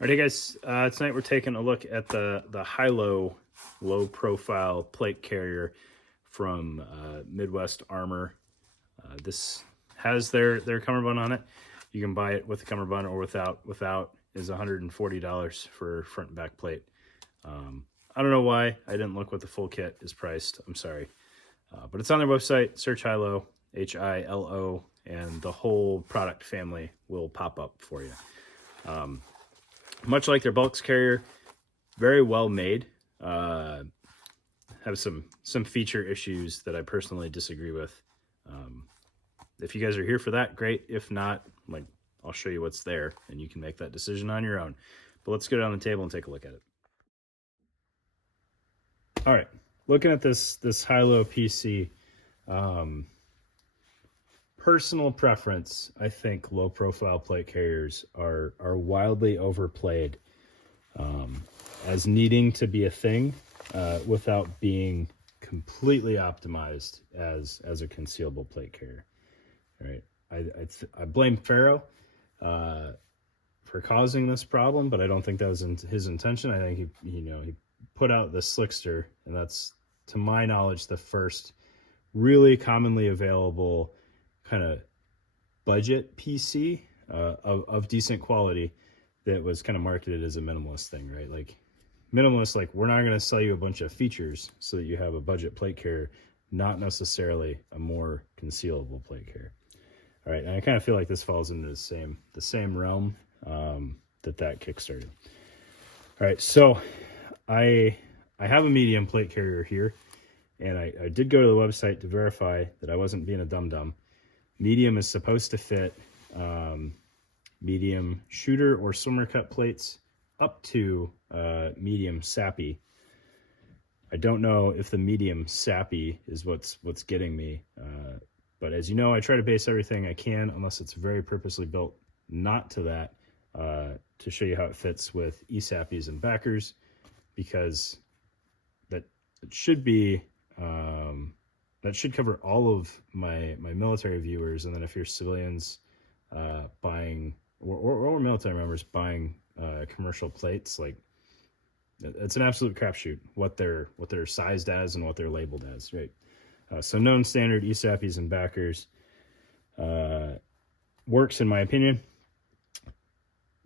Alright, hey guys, tonight we're taking a look at the Hilo low profile plate carrier from Midwest Armor. This has their cummerbund on it. You can buy it with the cummerbund or without. Without is $140 for front and back plate. I don't know why I didn't look what the full kit is priced. I'm sorry. But it's on their website. Search Hilo, Hilo, and the whole product family will pop up for you. Much like their bulks carrier, very well made. Have some feature issues that I personally disagree with. If you guys are here for that, great. If not, like, I'll show you what's there and you can make that decision on your own. But let's get it on the table and take a look at it. All right, looking at this Hilo PC, personal preference, I think low profile plate carriers are wildly overplayed as needing to be a thing without being completely optimized as a concealable plate carrier. All right, I blame Faro for causing this problem, but I don't think that was his intention. I think he put out the Slickster, and that's, to my knowledge, the first really commonly available kind of budget PC of decent quality that was kind of marketed as a minimalist thing, right? Like minimalist, like we're not going to sell you a bunch of features so that you have a budget plate carrier, not necessarily a more concealable plate carrier. All right, and I kind of feel like this falls into the same realm that kickstarted. All right, so I have a medium plate carrier here, and I did go to the website to verify that I wasn't being a dum-dum. Medium is supposed to fit medium shooter or swimmer cut plates up to medium sappy. I don't know if the medium sappy is what's getting me, but as you know, I try to base everything I can, unless it's very purposely built not to that, to show you how it fits with e-sappies and backers, because that should be that should cover all of my military viewers. And then if you're civilians buying or military members buying commercial plates, like it's an absolute crapshoot what they're sized as and what they're labeled as, right? So known standard e-sappies and backers works in my opinion.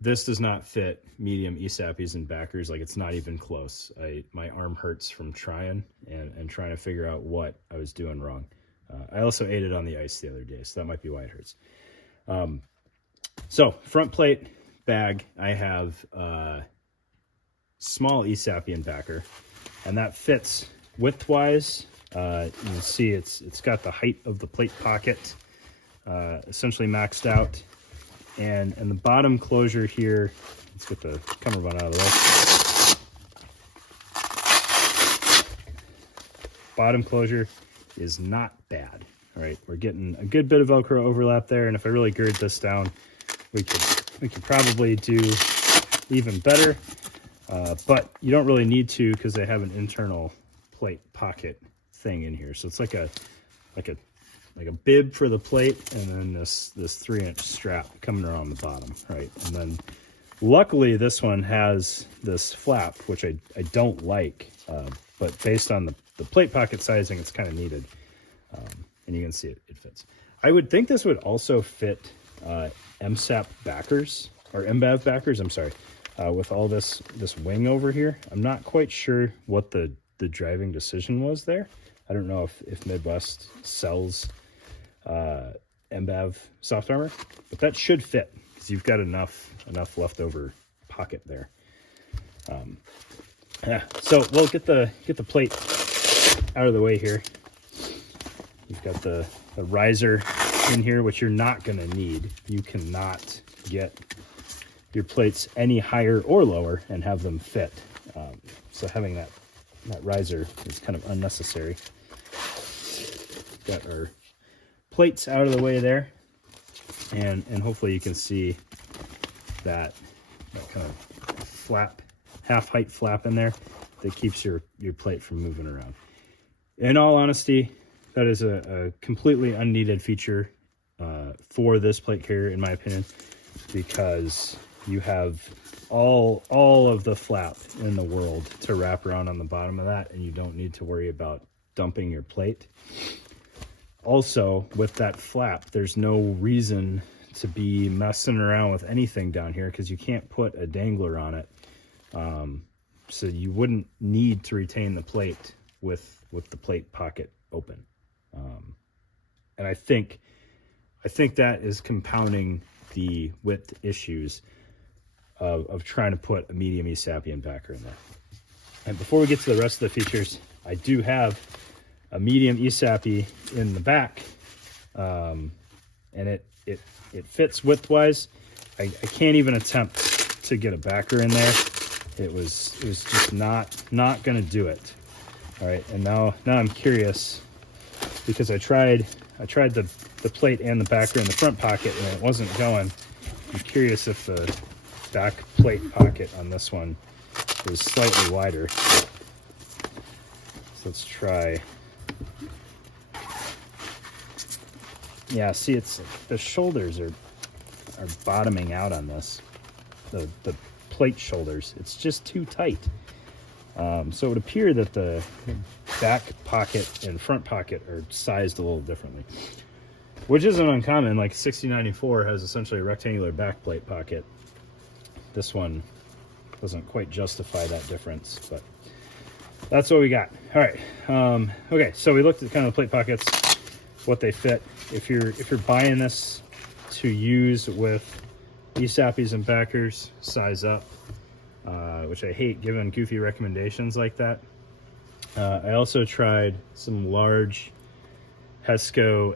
This does not fit medium e-sappies and backers. Like, it's not even close. My arm hurts from trying and trying to figure out what I was doing wrong. I also ate it on the ice the other day, so that might be why it hurts. So front plate bag, I have small e-sappy and backer, and that fits width-wise. You can see it's got the height of the plate pocket essentially maxed out. And the bottom closure here, let's get the cummerbund out of the way. Bottom closure is not bad. All right, we're getting a good bit of Velcro overlap there, and if I really gird this down, we could probably do even better. But you don't really need to, because they have an internal plate pocket thing in here. So it's like a bib for the plate, and then this 3-inch strap coming around the bottom, right? And then luckily this one has this flap, which I don't like, but based on the plate pocket sizing, it's kind of needed. And you can see it fits. I would think this would also fit MSAP backers, or MBAV backers, I'm sorry, with all this wing over here. I'm not quite sure what the driving decision was there. I don't know if Midwest sells MBAV soft armor, but that should fit because you've got enough leftover pocket there. Yeah, so we'll get the plate out of the way here. You've got the riser in here, which you're not going to need. You cannot get your plates any higher or lower and have them fit. So having that riser is kind of unnecessary. Got our plates out of the way there, and hopefully you can see that kind of flap, half height flap in there that keeps your plate from moving around. In all honesty, that is a completely unneeded feature for this plate carrier, in my opinion, because you have all of the flap in the world to wrap around on the bottom of that, and you don't need to worry about dumping your plate. Also, with that flap, there's no reason to be messing around with anything down here because you can't put a dangler on it. So you wouldn't need to retain the plate with the plate pocket open. And I think that is compounding the width issues of trying to put a medium E-Sapien backer in there. And before we get to the rest of the features, I do have a medium E-Sapie in the back, and it fits width-wise. I can't even attempt to get a backer in there. It was just not going to do it. All right, and now I'm curious because I tried the plate and the backer in the front pocket and it wasn't going. I'm curious if the back plate pocket on this one is slightly wider. So let's try. Yeah, see, it's the shoulders are bottoming out on this. The plate shoulders, it's just too tight. So it would appear that the back pocket and front pocket are sized a little differently, which isn't uncommon. Like 6094 has essentially a rectangular back plate pocket. This one doesn't quite justify that difference, but that's what we got. All right. Okay, so we looked at kind of the plate pockets, what they fit. If you're buying this to use with E-Sapies and backers, size up, which I hate giving goofy recommendations like that. I also tried some large Hesco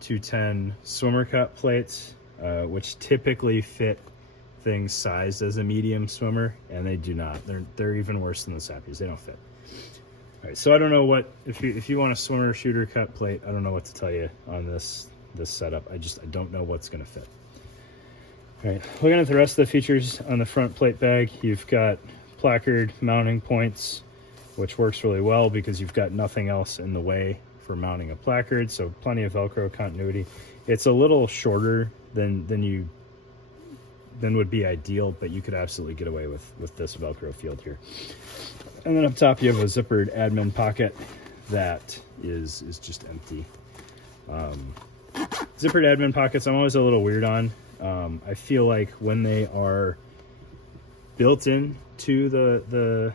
M210 swimmer cut plates, which typically fit things sized as a medium swimmer, and they do not. They're even worse than the Sapies. They don't fit. All right, so I don't know what, if you want a swimmer shooter cut plate, I don't know what to tell you on this setup. I don't know what's going to fit. All right, looking at the rest of the features on the front plate bag, you've got placard mounting points, which works really well because you've got nothing else in the way for mounting a placard, so plenty of Velcro continuity. It's a little shorter than would be ideal, but you could absolutely get away with this Velcro field here. And then up top you have a zippered admin pocket that is just empty. Zippered admin pockets I'm always a little weird on. I feel like when they are built in to the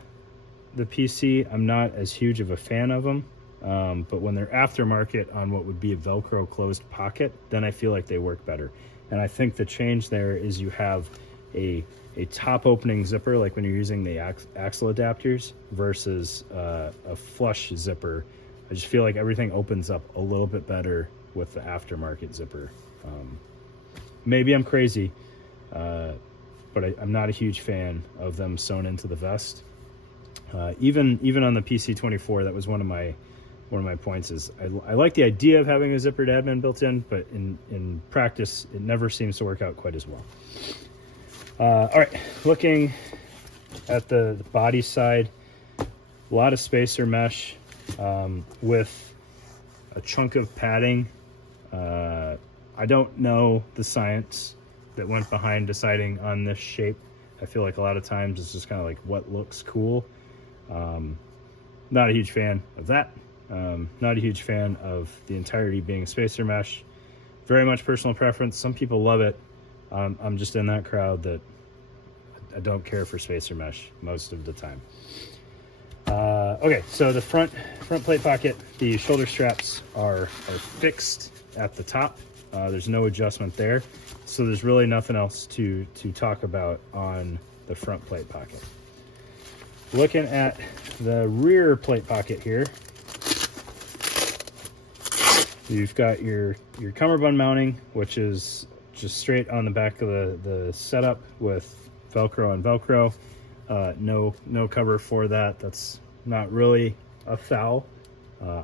PC, I'm not as huge of a fan of them. But when they're aftermarket on what would be a Velcro closed pocket, then I feel like they work better. And I think the change there is you have a top opening zipper, like when you're using the axle adapters, versus a flush zipper. I just feel like everything opens up a little bit better with the aftermarket zipper. Maybe I'm crazy, but I'm not a huge fan of them sewn into the vest. Even on the PC24, that was one of my points is I like the idea of having a zippered admin built in, but in practice, it never seems to work out quite as well. All right, looking at the body side, a lot of spacer mesh with a chunk of padding. I don't know the science that went behind deciding on this shape. I feel like a lot of times it's just kind of like what looks cool. Not a huge fan of that. Not a huge fan of the entirety being spacer mesh. Very much personal preference. Some people love it. I'm just in that crowd that I don't care for spacer mesh most of the time. Okay, so the front plate pocket, the shoulder straps are fixed at the top. There's no adjustment there, so there's really nothing else to talk about on the front plate pocket. Looking at the rear plate pocket here, you've got your cummerbund mounting, which is just straight on the back of the setup with Velcro and Velcro. No cover for that. That's not really a foul.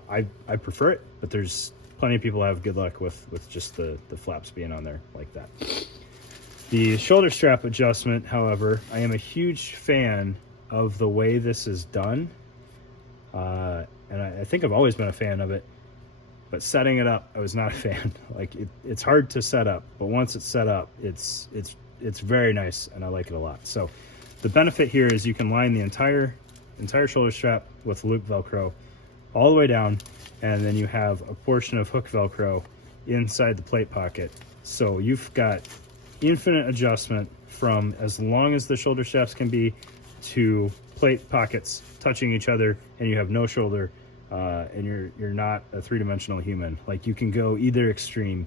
I prefer it, but there's plenty of people have good luck with just the flaps being on there like that. The shoulder strap adjustment, however, I am a huge fan of the way this is done. And I think I've always been a fan of it, but setting it up, I was not a fan. Like it's hard to set up, but once it's set up, it's it's very nice, and I like it a lot. So the benefit here is you can line the entire shoulder strap with loop Velcro all the way down, and then you have a portion of hook Velcro inside the plate pocket. So you've got infinite adjustment from as long as the shoulder straps can be to plate pockets touching each other, and you have no shoulder, and you're not a three-dimensional human. Like, you can go either extreme,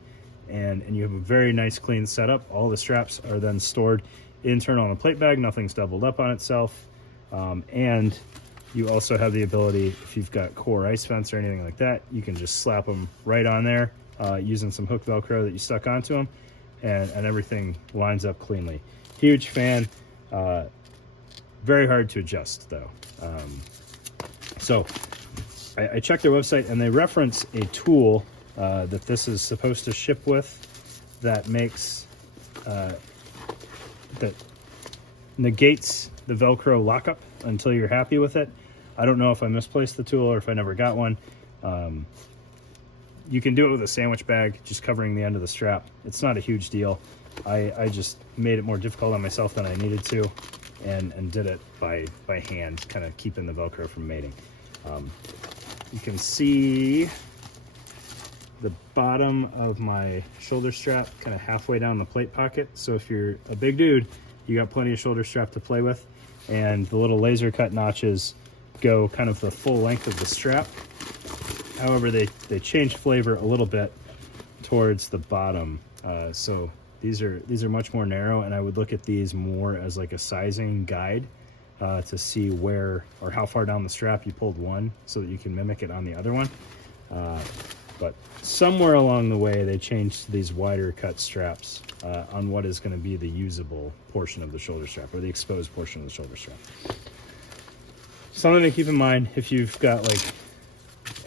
and you have a very nice clean setup. All the straps are then stored internal in the plate bag, nothing's doubled up on itself, and you also have the ability, if you've got core ice vents or anything like that, you can just slap them right on there using some hook Velcro that you stuck onto them, and everything lines up cleanly. Huge fan. Very hard to adjust though. So I checked their website, and they reference a tool that this is supposed to ship with that makes that negates the Velcro lockup until you're happy with it. I don't know if I misplaced the tool or if I never got one. You can do it with a sandwich bag, just covering the end of the strap. It's not a huge deal. I just made it more difficult on myself than I needed to, and did it by hand, kind of keeping the Velcro from mating. You can see the bottom of my shoulder strap kind of halfway down the plate pocket. So if you're a big dude, you got plenty of shoulder strap to play with, and the little laser cut notches go kind of the full length of the strap. However, they changed flavor a little bit towards the bottom. So these are much more narrow, and I would look at these more as like a sizing guide to see where or how far down the strap you pulled one, so that you can mimic it on the other one. But somewhere along the way, they changed to these wider cut straps on what is going to be the usable portion of the shoulder strap, or the exposed portion of the shoulder strap. Something to keep in mind if you've got like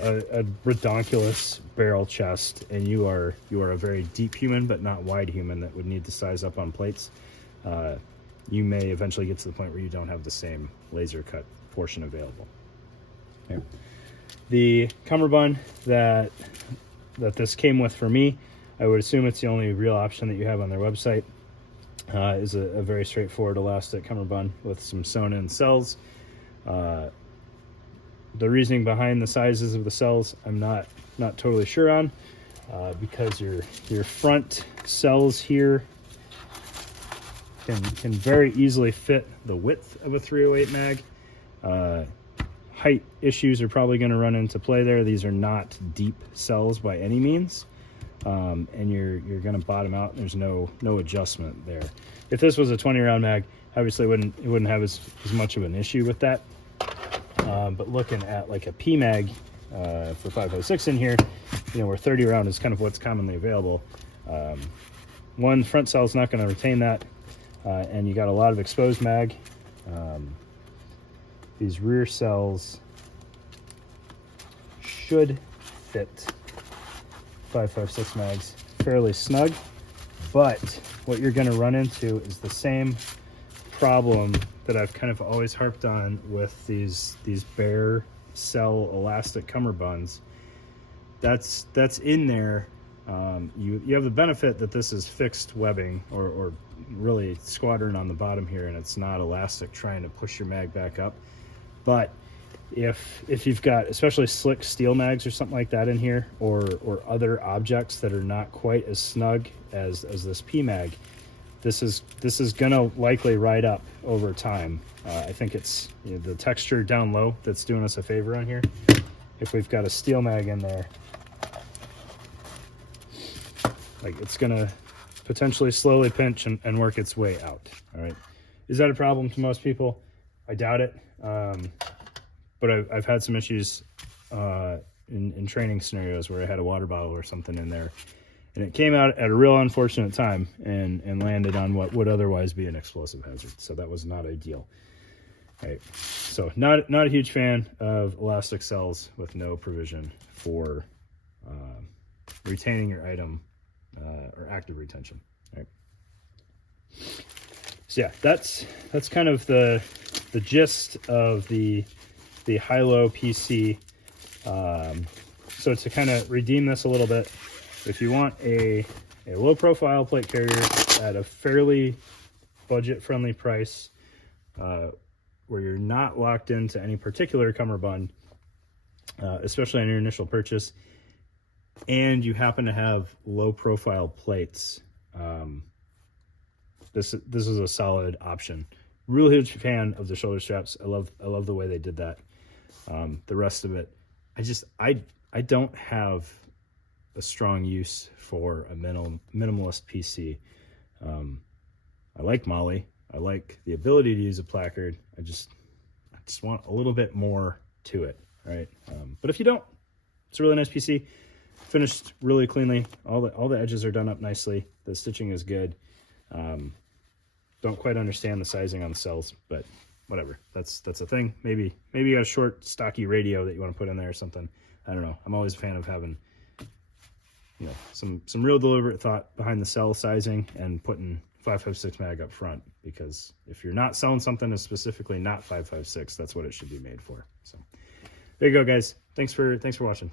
a redonkulous barrel chest, and you are a very deep human but not wide human that would need to size up on plates. You may eventually get to the point where you don't have the same laser cut portion available. Okay. The cummerbund that this came with for me, I would assume it's the only real option that you have on their website, is a very straightforward elastic cummerbund with some sewn in cells. The reasoning behind the sizes of the cells, I'm not totally sure on, because your front cells here can very easily fit the width of a 308 mag. Height issues are probably going to run into play there. These are not deep cells by any means, and you're going to bottom out, and there's no adjustment there. If this was a 20 round mag, obviously it wouldn't have as much of an issue with that. But looking at like a P mag for 5.56 in here, where 30 round is kind of what's commonly available. One, front cell is not going to retain that, and you got a lot of exposed mag. These rear cells should fit 5.56 mags fairly snug, but what you're going to run into is the same problem that I've kind of always harped on with these bare cell elastic cummerbunds. That's in there. You have the benefit that this is fixed webbing, or really squadron on the bottom here, and it's not elastic trying to push your mag back up. But if you've got especially slick steel mags or something like that in here, or other objects that are not quite as snug as this P mag, this is gonna likely ride up over time. I think it's the texture down low that's doing us a favor on here. If we've got a steel mag in there, like, it's gonna potentially slowly pinch and work its way out. All right, is that a problem to most people? I doubt it. But I've had some issues in training scenarios where I had a water bottle or something in there, and it came out at a real unfortunate time and landed on what would otherwise be an explosive hazard. So that was not ideal. All right, so not a huge fan of elastic cells with no provision for retaining your item or active retention. All right. So yeah, that's kind of the gist of the Hilo PC. So to kind of redeem this a little bit, if you want a a low profile plate carrier at a fairly budget friendly price, where you're not locked into any particular cummerbund, especially on your initial purchase, and you happen to have low profile plates, this is a solid option. Real huge fan of the shoulder straps. I love the way they did that. The rest of it, I don't have a strong use for a minimalist PC. I like Molly. I like the ability to use a placard. I just want a little bit more to it, right? But if you don't, it's a really nice PC. Finished really cleanly. All the edges are done up nicely. The stitching is good. Don't quite understand the sizing on the cells, but whatever. That's a thing. Maybe you got a short, stocky radio that you want to put in there or something. I don't know. I'm always a fan of having, you know, some real deliberate thought behind the cell sizing and putting 5.56 mag up front, because if you're not selling something that's specifically not 5.56, that's what it should be made for. So there you go, guys. Thanks for watching.